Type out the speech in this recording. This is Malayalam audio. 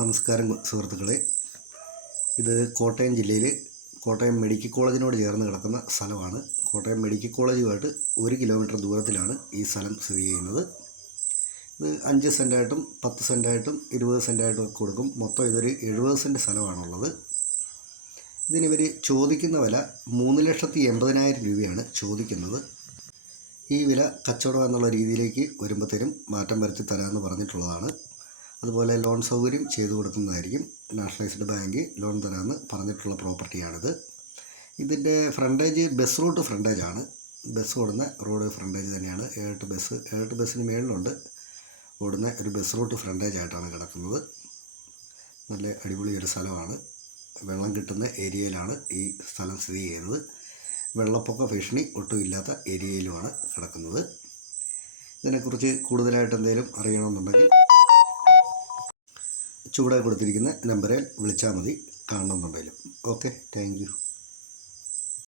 നമസ്കാരം സുഹൃത്തുക്കളെ. ഇത് കോട്ടയം ജില്ലയിൽ കോട്ടയം മെഡിക്കൽ കോളേജിനോട് ചേർന്ന് കിടക്കുന്ന സ്ഥലമാണ്. കോട്ടയം മെഡിക്കൽ കോളേജുമായിട്ട് ഒരു കിലോമീറ്റർ ദൂരത്തിലാണ് ഈ സ്ഥലം സ്ഥിതി ചെയ്യുന്നത്. ഇത് അഞ്ച് സെന്റായിട്ടും പത്ത് സെന്റായിട്ടും ഇരുപത് സെന്റായിട്ടും ഒക്കെ കൊടുക്കും. മൊത്തം ഇതൊരു എഴുപത് സെന്റ് സ്ഥലമാണുള്ളത്. ഇതിനിവർ ചോദിക്കുന്ന വില മൂന്ന് ലക്ഷത്തി എൺപതിനായിരം രൂപയാണ് ചോദിക്കുന്നത്. ഈ വില കച്ചവടം എന്നുള്ള രീതിയിലേക്ക് വരുമ്പോഴത്തേനും മാറ്റം വരുത്തി തരാമെന്ന് പറഞ്ഞിട്ടുള്ളതാണ്. അതുപോലെ ലോൺ സൗകര്യം ചെയ്തു കൊടുക്കുന്നതായിരിക്കും നാഷണലൈസ്ഡ് ബാങ്ക് ലോൺ തരാമെന്ന് പറഞ്ഞിട്ടുള്ള പ്രോപ്പർട്ടിയാണിത്. ഇതിന്റെ ഫ്രണ്ടേജ് ബസ് റൂട്ട് ഫ്രണ്ടേജ് ആണ് ബസ് ഓടുന്ന റോഡ് ഫ്രണ്ടേജ് തന്നെയാണ്. ഏഴെട്ട് ബസ് ഏഴെട്ട് ബസ്സിന് മേളിലുണ്ട്. ഓടുന്ന ഒരു ബസ് റൂട്ട് ഫ്രണ്ടേജ് ആയിട്ടാണ് കിടക്കുന്നത്. നല്ല അടിപൊളി ഒരു സ്ഥലമാണ്. വെള്ളം കിട്ടുന്ന ഏരിയയിലാണ് ഈ സ്ഥലം സ്ഥിതി ചെയ്യുന്നത്. വെള്ളപ്പൊക്ക ഭീഷണി ഒട്ടും ഇല്ലാത്ത ഏരിയയിലുമാണ് കിടക്കുന്നത്. ഇതിനെക്കുറിച്ച് കൂടുതലായിട്ട് എന്തെങ്കിലും അറിയണമെന്നുണ്ടെങ്കിൽ ചുവടെ കൊടുത്തിരിക്കുന്ന നമ്പറിൽ വിളിച്ചാൽ മതി കാണണമെന്നുണ്ടെങ്കിലും. Okay thank